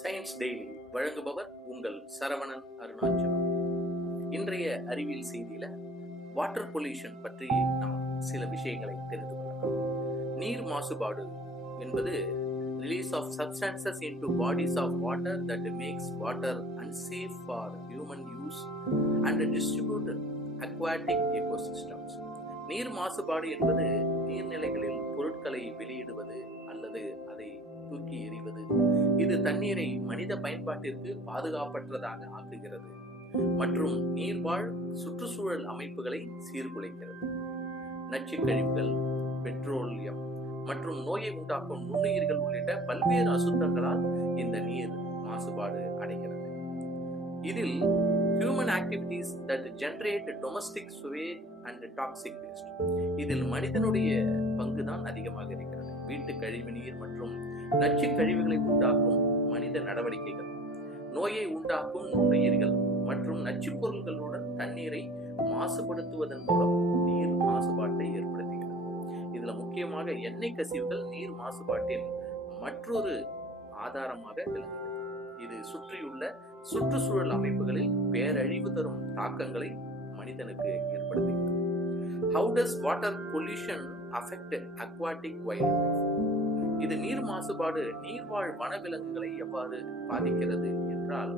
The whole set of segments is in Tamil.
சயின்ஸ் டெய்லி வழங்குபவர் உங்கள் சரவணன் அருணாச்சலம். இன்றைய அறிவியல் செய்தியில வாட்டர் பொல்யூஷன் பற்றி நாம் சில விஷயங்களை தெரிந்து கொள்ளலாம். நீர் மாசுபாடு என்பது release of substances into bodies of water that makes water unsafe for human use and distributed aquatic ecosystems. நீர் மாசுபாடு என்பது நீர்நிலைகளில் பொருட்களை வெளியிடுவது அல்லது அதை தூக்கி எறிவது. இது தண்ணீரை மனித பயன்பாட்டிற்கு பாதுகாப்பற்றதாக ஆக்குகிறது மற்றும் நீர்வாழ் சுற்றுச்சூழல் அமைப்புகளை சீர்குலைக்கிறது. நச்சு கழிவுகள், பெட்ரோலியம் மற்றும் நோயை உண்டாக்கும் நுண்ணுயிர்கள் உள்ளிட்ட பல்வேறு அசுத்தங்களால் இந்த நீர் மாசுபாடு அடைகிறது. இதில் human activities that generate domestic sewage and toxic waste. இதில் மனிதனுடைய பங்குதான் அதிகமாக இருக்கிறது. வீட்டு கழிவு நீர் மற்றும் நச்சு கழிவுகளை உண்டாக்கும் மனித நடவடிக்கைகள், நோயை உண்டாக்கும் நுண்ணுயிர்கள் மற்றும் நச்சு பொருள்களுடன் தண்ணீரை மாசுபடுத்துவதன் மூலம் நீர் மாசுபாட்டை ஏற்படுத்துகிறது. இதுல முக்கியமாக எண்ணெய் கசிவுகள் நீர் மாசுபாட்டின் மற்றொரு ஆதாரமாக விளங்குகிறது. இது சுற்றியுள்ள சுற்றுச்சூழல் அமைப்புகளில் பேரழிவு தரும் தாக்கங்களை மனிதனுக்கு ஏற்படுத்துகிறது. How does water pollution affect aquatic wildlife? இது நீர் மாசுபாடு நீர்வாழ் வனவிலங்குகளை எவ்வாறு பாதிக்கிறது என்றால்,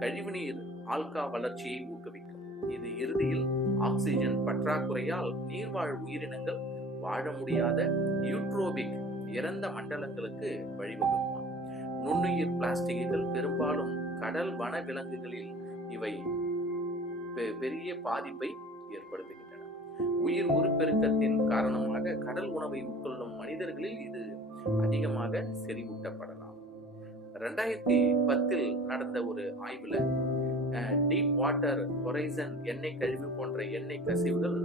கழிவுநீர் ஆல்கா வளர்ச்சியை ஊக்குவிக்கும். இது இறுதியில் ஆக்சிஜன் பற்றாக்குறையால் நீர்வாழ் உயிரினங்கள் வாழ முடியாத யூட்ரோபிக் இறந்த மண்டலங்களுக்கு வழிவகுக்கும். நுண்ணுயிர் பிளாஸ்டிக்குகள் பெரும்பாலும் கடல் வன விலங்குகளில் இவை பெரிய பாதிப்பை ஏற்படுத்துகின்றன. உயிர் உருப்பெருக்கத்தின் காரணமாக கடல் உணவை உட்கொள்ளும் மனிதர்களில் இது அதிகமாக செறிவூட்டப்படலாம். 2010 நடந்த ஒரு ஆய்வுல டீப் வாட்டர் ஹொரைசன் எண்ணெய் கழிவு போன்ற எண்ணெய் கசிவுகள்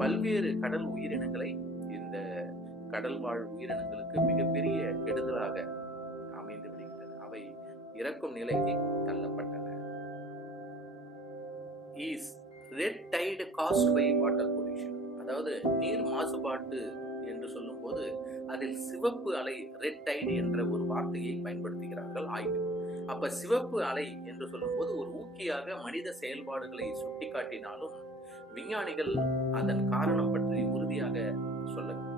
பல்வேறு கடல் உயிரினங்களை, இந்த கடல் வாழ் உயிரினங்களுக்கு மிகப்பெரிய கெடுதலாக அமைந்து விடுகின்றன. அவை இறக்கும் நிலைக்கு தள்ளப்பட்டன. Is red tide caused by water pollution. அதாவது நீர் மாசுபாட்டு என்று சொல்லும் போது அதில் சிவப்பு அலை, ரெட் டைடு என்ற ஒரு வார்த்தையை பயன்படுத்துகிறார்கள் ஆய்வில். அப்ப சிவப்பு அலை என்று சொல்லும் போது ஒரு ஊக்கியாக மனித செயல்பாடுகளை சுட்டிக்காட்டினாலும் விஞ்ஞானிகள் அதன் காரணம் பற்றி உறுதியாக சொல்லவில்லை.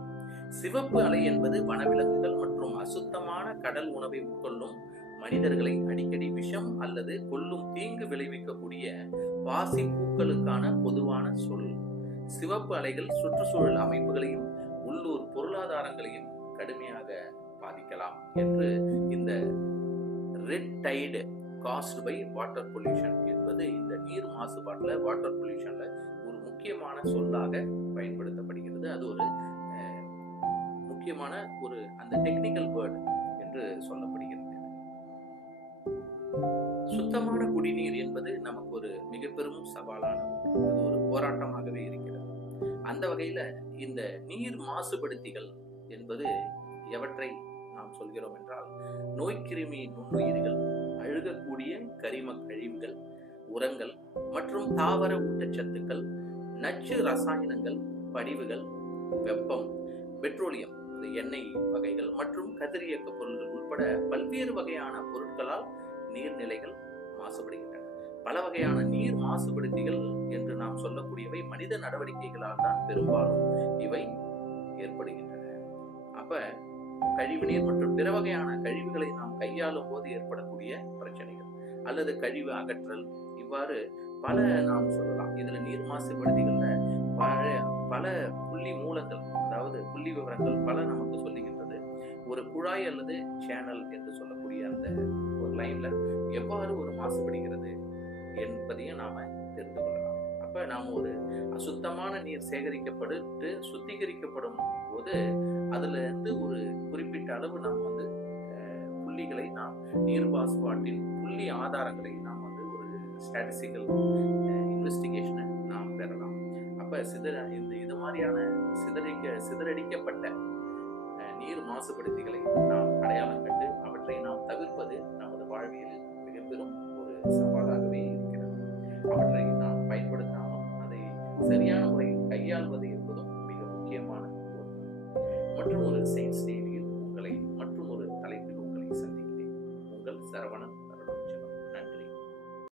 சிவப்பு அலை என்பது வனவிலங்குகள் மற்றும் அசுத்தமான கடல் உணவை உட்கொள்ளும் மனிதர்களை அடிக்கடி விஷம் அல்லது கொல்லும் தீங்கு விளைவிக்கக்கூடிய பாசி பூக்களுக்கான பொதுவான சொல். சிவப்பு அலைகள் சுற்றுச்சூழல் அமைப்புகளையும் உள்ளூர் பொருளாதாரங்களையும் கடுமையாக பாதிக்கலாம் என்று இந்த red tide caused by water pollution என்பது இந்த நீர் மாசுபாட்டுல வாட்டர் பொல்யூஷன்ல ஒரு முக்கியமான சொல்லாக பயன்படுத்தப்படுகிறது. அது ஒரு முக்கியமான ஒரு அந்த டெக்னிக்கல் வேர்டு என்று சொல்லப்படுகிறது. சுத்தமான குடிநீர் என்பது நமக்கு ஒரு மிக பெரும் சவாலான, அது ஒரு போராட்டமாகவே இருக்கிறது. அந்த வகையில இந்த நீர் மாசுபடுத்திகள் என்பது எவற்றை நாம் சொல்கிறோம் என்றால், நோய்க்கிருமி நுண்ணுயிர்கள், அழுகக்கூடிய கரிம கழிவுகள், உரங்கள் மற்றும் தாவர ஊட்டச்சத்துக்கள், நச்சு ரசாயனங்கள், படிவுகள், வெப்பம், பெட்ரோலியம் எண்ணெய் வகைகள் மற்றும் கதிரியக்க பொருட்கள் உட்பட பல்வேறு வகையான பொருட்களால் நீர்நிலைகள் மாசுபடுகின்றன. பல வகையான நீர் மாசுபடுத்திகள் என்று நாம் சொல்லக்கூடியவை மனித நடவடிக்கைகளால் தான் பெரும்பாலும் இவை ஏற்படுகின்றன. அப்ப கழிவுநீர் மற்றும் பிற வகையான கழிவுகளை நாம் கையாளும் போது ஏற்படக்கூடிய பிரச்சனைகள் அல்லது கழிவு அகற்றல், இவ்வாறு பல நாம் சொல்லலாம். இதுல நீர் மாசுபடுத்திகள்ல பல புள்ளி மூலங்கள், அதாவது புள்ளி விவரங்கள் பல நமக்கு சொல்லுகின்றது. ஒரு குழாய் அல்லது சேனல் என்று சொல்லக்கூடிய அந்த ஒரு லைன்ல எவ்வாறு ஒரு மாசுபடுகிறது என்பதையும் நாம தெரிந்து கொள்ளலாம். அப்ப நாம ஒரு அசுத்தமான நீர் சேகரிக்கப்பட்டு சுத்திகரிக்கப்படும் போது அதுல இருந்து ஒரு குறிப்பிட்ட அளவு நாம் புள்ளிகளை நாம் நீர் மாசுபாட்டின் புள்ளி ஆதாரங்களை நாம் ஒரு ஸ்டாட்டிஸ்டிக்கல் இன்வெஸ்டிகேஷனை நாம் பெறலாம். அப்ப இது மாதிரியான சிதறடிக்கப்பட்ட நீர் மாசுபடுத்திகளை நாம் அடையாளம் கண்டு அவற்றை நாம் தவிர்ப்பது நமது வாழ்வியலில் மிக பெரும் ஒரு சவாலாகவே இருக்கிறது. அவற்றை நாம் பயன்படுத்தாமல் அதை சரியான முறையில் கையாள்வது என்பதும் மிக முக்கியமான ஒன்று. மற்றும் ஒரு சயின்ஸ் டெய்லியில் உங்களை மற்றும் ஒரு தலைப்பில் உங்களை சந்திக்கிறேன். உங்கள் சரவணன் அருணாச்சலம்.